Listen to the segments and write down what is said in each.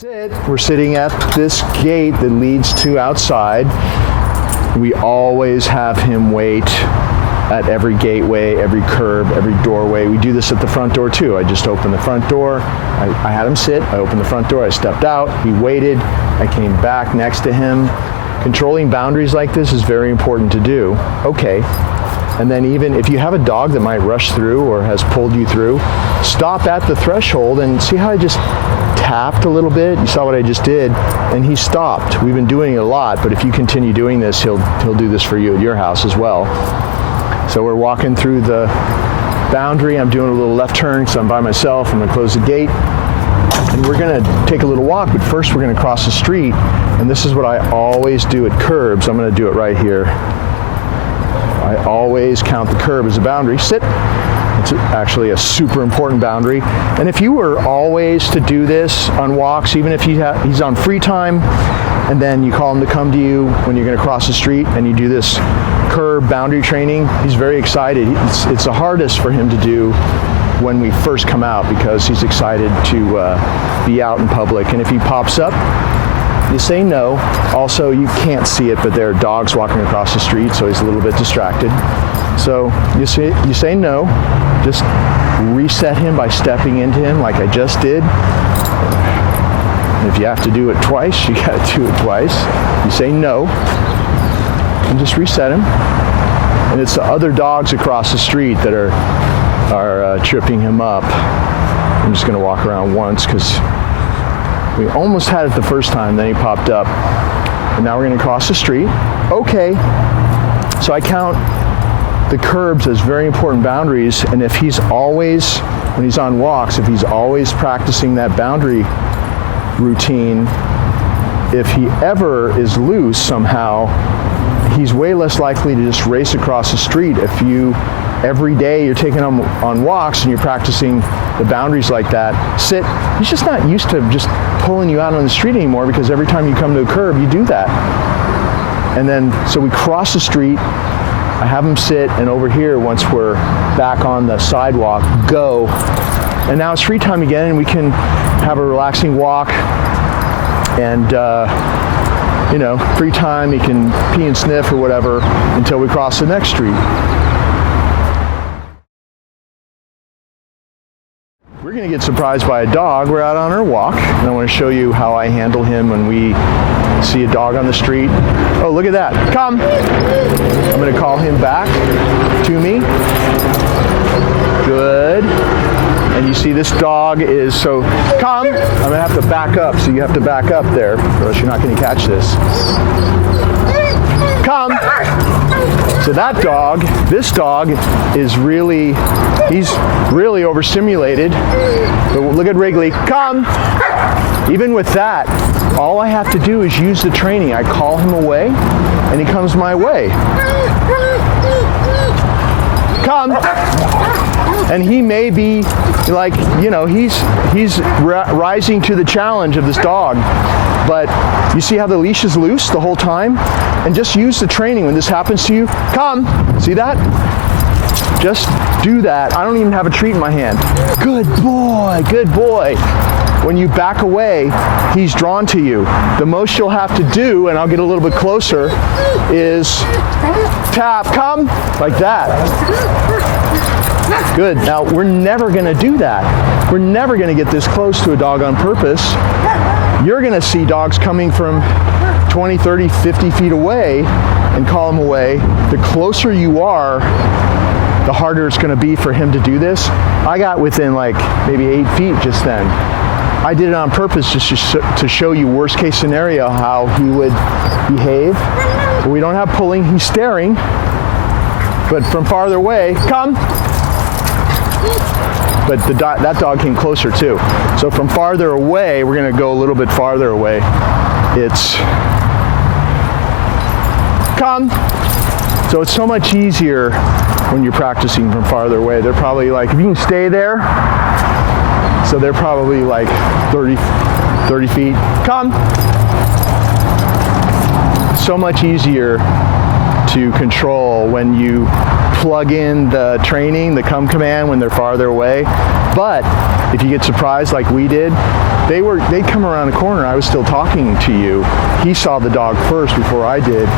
We're sitting at this gate that leads to outside. We always have him wait at every gateway, every curb, every doorway. We do this at the front door too. I just opened the front door. I had him sit. I opened the front door. I stepped out. He waited. I came back next to him. Controlling boundaries like this is very important to do. Okay. And then even if you have a dog that might rush through or has pulled you through, stop at the threshold and see how I just tapped a little bit. You saw what I just did, and he stopped. We've been doing it a lot, but if you continue doing this, he'll do this for you at your house as well. So we're walking through the boundary. I'm doing a little left turn because I'm by myself. I'm going to close the gate, and we're going to take a little walk, but first we're going to cross the street, and this is what I always do at curbs. I'm going to do it right here. I always count the curb as a boundary. Sit. It's actually a super important boundary. And if you were always to do this on walks, even if he's on free time, and then you call him to come to you when you're going to cross the street and you do this curb boundary training, he's very excited. It's the hardest for him to do when we first come out because he's excited to be out in public. And if he pops up, you say no. Also, you can't see it, but there are dogs walking across the street, so he's a little bit distracted. So you say no. Just reset him by stepping into him like I just did. And if you have to do it twice, you got to do it twice. You say no, and just reset him. And it's the other dogs across the street that are tripping him up. I'm just going to walk around once because we almost had it the first time, then he popped up. And now we're going to cross the street. Okay. So I count the curbs as very important boundaries, and if he's always, when he's on walks, if he's always practicing that boundary routine, if he ever is loose somehow, he's way less likely to just race across the street. If you, every day you're taking him on walks and you're practicing the boundaries like that, sit, he's just not used to just pulling you out on the street anymore because every time you come to a curb, you do that. And then, so we cross the street, I have him sit, and over here, once we're back on the sidewalk, go. And now it's free time again, and we can have a relaxing walk, and free time, he can pee and sniff or whatever until we cross the next street. We're going to get surprised by a dog. We're out on our walk, and I want to show you how I handle him when we see a dog on the street. Oh, look at that. Come. I'm going to call him back to me. Good. And you see this dog is, so come. I'm going to have to back up, so you have to back up there, or else you're not going to catch this. Come. So that dog, this dog is really, he's really overstimulated. But look at Wrigley. Come. Even with that, all I have to do is use the training. I call him away, and he comes my way. Come. And he may be like, he's rising to the challenge of this dog. But you see how the leash is loose the whole time? And just use the training. When this happens to you, come. See that? Just do that. I don't even have a treat in my hand. Good boy, good boy. When you back away, he's drawn to you. The most you'll have to do, and I'll get a little bit closer, is tap, come, like that. Good. Now, we're never going to do that. We're never going to get this close to a dog on purpose. You're going to see dogs coming from 20, 30, 50 feet away and call them away. The closer you are, the harder it's going to be for him to do this. I got within like maybe 8 feet just then. I did it on purpose just to show you worst case scenario how he would behave. But we don't have pulling, he's staring. But from farther away, come. But that dog came closer too. So from farther away, we're gonna go a little bit farther away. It's come. So it's so much easier when you're practicing from farther away. They're probably like, if you can stay there, so they're probably like 30 feet. Come. So much easier to control when you plug in the training, the come command when they're farther away. But if you get surprised like we did, they'd come around the corner. I was still talking to you. He saw the dog first before I did.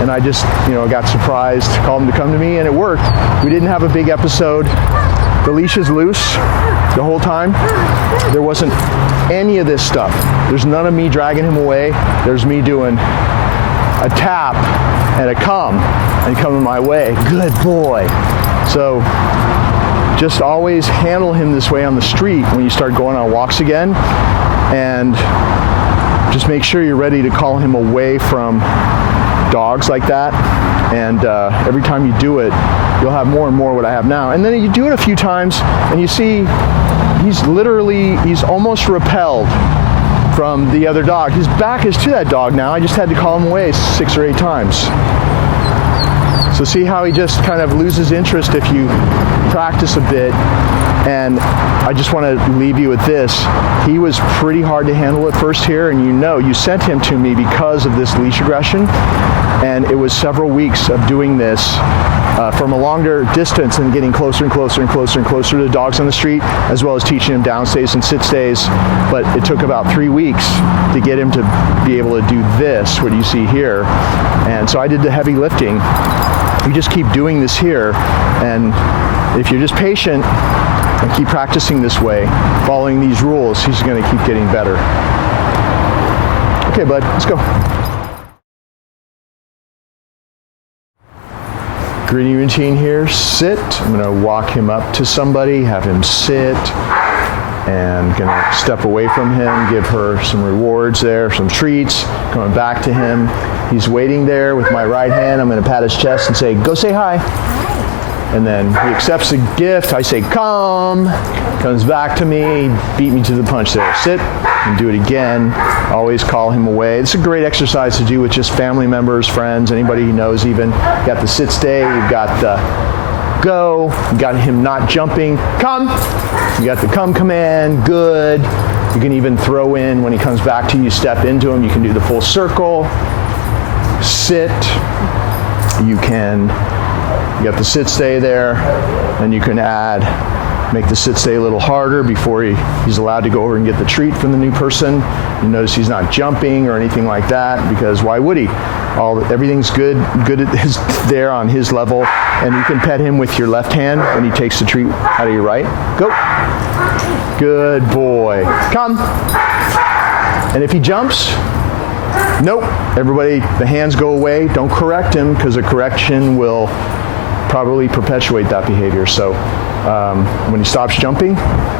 And I just, got surprised, called him to come to me, and it worked. We didn't have a big episode. The leash is loose the whole time. There wasn't any of this stuff. There's none of me dragging him away. There's me doing a tap and a come and coming my way. Good boy. So just always handle him this way on the street when you start going on walks again, and just make sure you're ready to call him away from dogs like that. And every time you do it, you'll have more and more what I have now. And then you do it a few times and you see he's almost repelled from the other dog. His back is to that dog now. I just had to call him away 6 or 8 times. So see how he just kind of loses interest if you practice a bit. And I just want to leave you with this. He was pretty hard to handle at first here, and you sent him to me because of this leash aggression. And it was several weeks of doing this from a longer distance and getting closer and closer and closer and closer to the dogs on the street, as well as teaching him down stays and sit stays. But it took about 3 weeks to get him to be able to do this, what you see here. And so I did the heavy lifting. You just keep doing this here, and if you're just patient and keep practicing this way, following these rules, he's going to keep getting better. Okay, bud, let's go. Greeting routine here, sit. I'm going to walk him up to somebody, have him sit, and going to step away from him, give her some rewards there, some treats, coming back to him. He's waiting there with my right hand. I'm going to pat his chest and say, go say hi. And then he accepts the gift. I say, come. Comes back to me, beat me to the punch there. Sit and do it again. Always call him away. It's a great exercise to do with just family members, friends, anybody he knows even. You got the sit stay, you've got the go, you got him not jumping, come. You got the come command, good. You can even throw in when he comes back to you, step into him. You can do the full circle, sit. You got the sit stay there, and you can make the sit stay a little harder before he's allowed to go over and get the treat from the new person. You notice he's not jumping or anything like that, because why would he? Everything's good there on his level, and you can pet him with your left hand when he takes the treat out of your right. Go. Good boy. Come. And if he jumps, nope. Everybody, the hands go away. Don't correct him, because a correction will probably perpetuate that behavior. So when he stops jumping,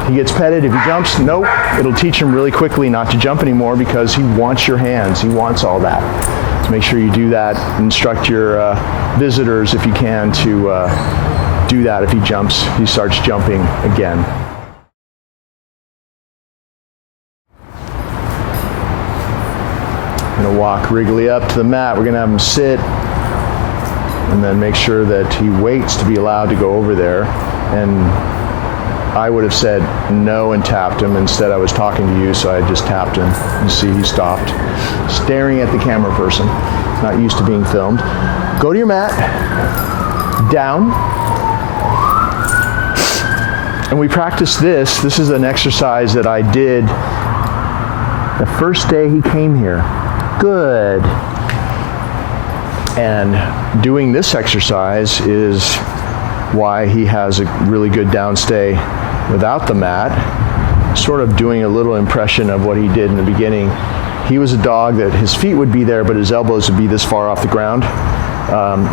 he gets petted. If he jumps, nope. It'll teach him really quickly not to jump anymore, because he wants your hands. He wants all that. So make sure you do that. Instruct your visitors, if you can, to do that. If he starts jumping again. I'm going to walk Wrigley up to the mat. We're going to have him sit, and then make sure that he waits to be allowed to go over there. And I would have said no and tapped him. Instead, I was talking to you, so I just tapped him. You see, he stopped, staring at the camera person. Not used to being filmed. Go to your mat, down. And we practice this. This is an exercise that I did the first day he came here. Good. And doing this exercise is why he has a really good downstay without the mat. Sort of doing a little impression of what he did in the beginning. He was a dog that his feet would be there, but his elbows would be this far off the ground.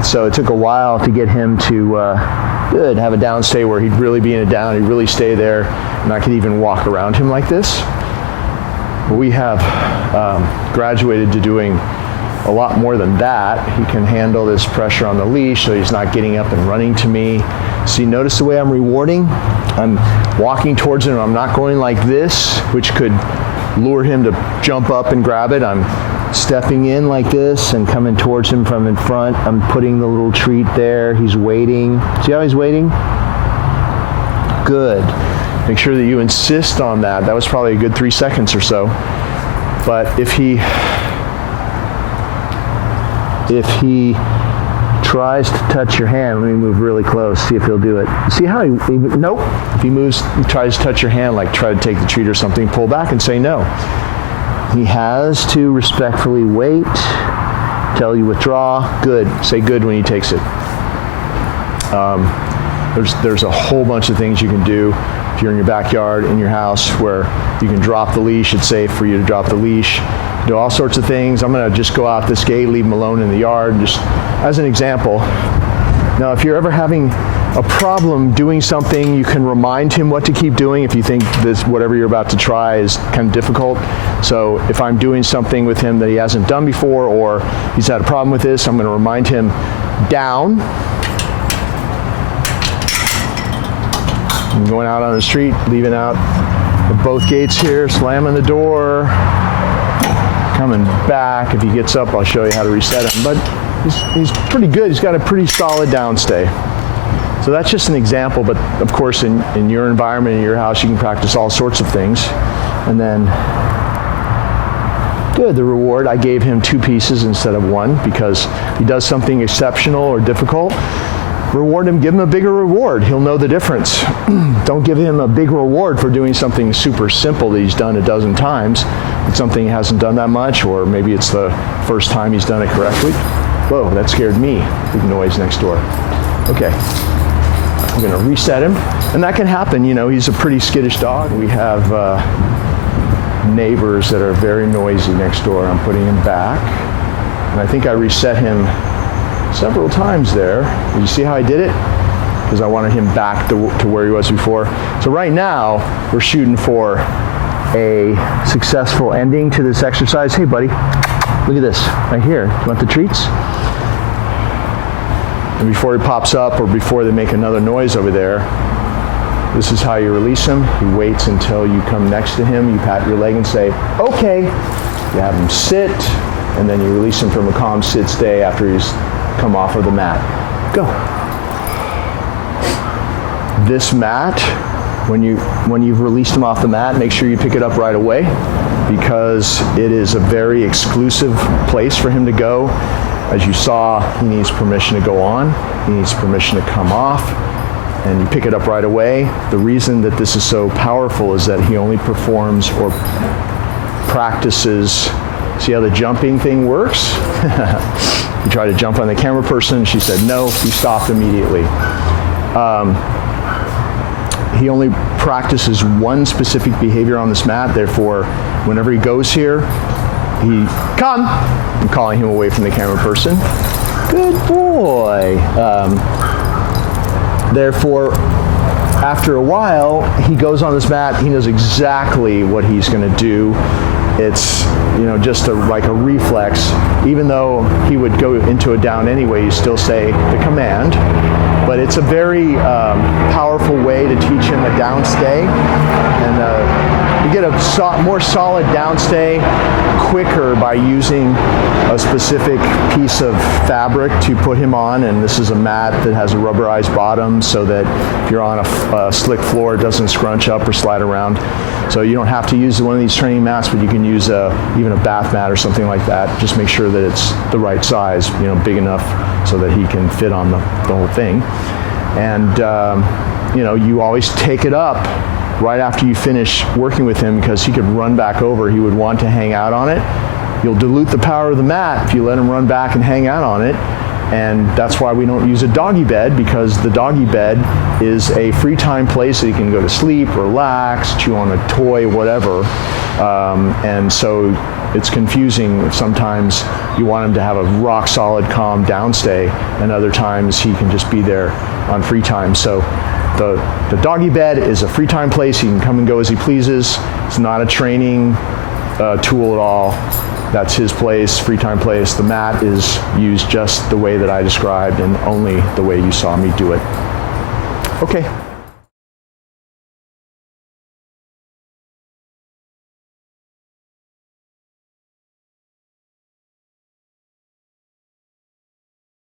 So it took a while to get him to have a downstay where he'd really be in a down, he'd really stay there, and I could even walk around him like this. We have graduated to doing a lot more than that. He can handle this pressure on the leash, so he's not getting up and running to me. See, notice the way I'm rewarding? I'm walking towards him. I'm not going like this, which could lure him to jump up and grab it. I'm stepping in like this and coming towards him from in front. I'm putting the little treat there. He's waiting. See how he's waiting? Good. Make sure that you insist on that. That was probably a good 3 seconds or so. But if he tries to touch your hand, let me move really close, see if he'll do it. See how nope. If he tries to touch your hand, like try to take the treat or something, pull back and say no. He has to respectfully wait, tell you withdraw, good, say good when he takes it. There's a whole bunch of things you can do if you're in your backyard, in your house, where you can drop the leash. It's safe for you to drop the leash. Do all sorts of things. I'm going to just go out this gate, leave him alone in the yard, just as an example. Now, if you're ever having a problem doing something, you can remind him what to keep doing if you think this whatever you're about to try is kind of difficult. So if I'm doing something with him that he hasn't done before, or he's had a problem with this, I'm going to remind him down. I'm going out on the street, leaving out at both gates here, slamming the door, coming back. If he gets up, I'll show you how to reset him. But he's pretty good. He's got a pretty solid downstay. So that's just an example, but of course in your environment, in your house, you can practice all sorts of things. And then, good, the reward, I gave him 2 pieces instead of 1 because he does something exceptional or difficult. Reward him, give him a bigger reward. He'll know the difference. Don't give him a big reward for doing something super simple that he's done a dozen times. It's something he hasn't done that much, or maybe it's the first time he's done it correctly. Whoa, that scared me. Big noise next door. Okay. I'm going to reset him. And that can happen. You know, he's a pretty skittish dog. We have neighbors that are very noisy next door. I'm putting him back. And I think I reset him several times there. Did you see how I did it? Because I wanted him back to where he was before. So right now, we're shooting for a successful ending to this exercise. Hey, buddy, look at this right here. You want the treats? And before he pops up or before they make another noise over there, this is how you release him. He waits until you come next to him. You pat your leg and say, okay. You have him sit, and then you release him from a calm sit stay after he's come off of the mat. Go. This mat, when you've released him off the mat, make sure you pick it up right away, because it is a very exclusive place for him to go. As you saw, he needs permission to go on. He needs permission to come off, and you pick it up right away. The reason that this is so powerful is that he only performs or practices. See how the jumping thing works? You try to jump on the camera person, she said no, he stopped immediately. He only practices one specific behavior on this mat, therefore, whenever he goes here, come! I'm calling him away from the camera person. Good boy. Therefore, after a while, he goes on this mat, he knows exactly what he's going to do. It's, just like a reflex. Even though he would go into a down anyway, you still say the command. But it's a very powerful way to teach him a downstay. And you get a more solid downstay quicker by using a specific piece of fabric to put him on. And this is a mat that has a rubberized bottom so that if you're on a slick floor, it doesn't scrunch up or slide around. So you don't have to use one of these training mats, but you can use even a bath mat or something like that. Just make sure that it's the right size, big enough so that he can fit on the whole thing. And, you always take it up right after you finish working with him, because he could run back over. He would want to hang out on it. You'll dilute the power of the mat if you let him run back and hang out on it. And that's why we don't use a doggy bed, because the doggy bed is a free time place that he can go to sleep, relax, chew on a toy, whatever. And so it's confusing if sometimes you want him to have a rock solid, calm downstay, and other times he can just be there on free time. So the doggy bed is a free time place. He can come and go as he pleases. It's not a training tool at all. That's his place, free time place. The mat is used just the way that I described and only the way you saw me do it. Okay.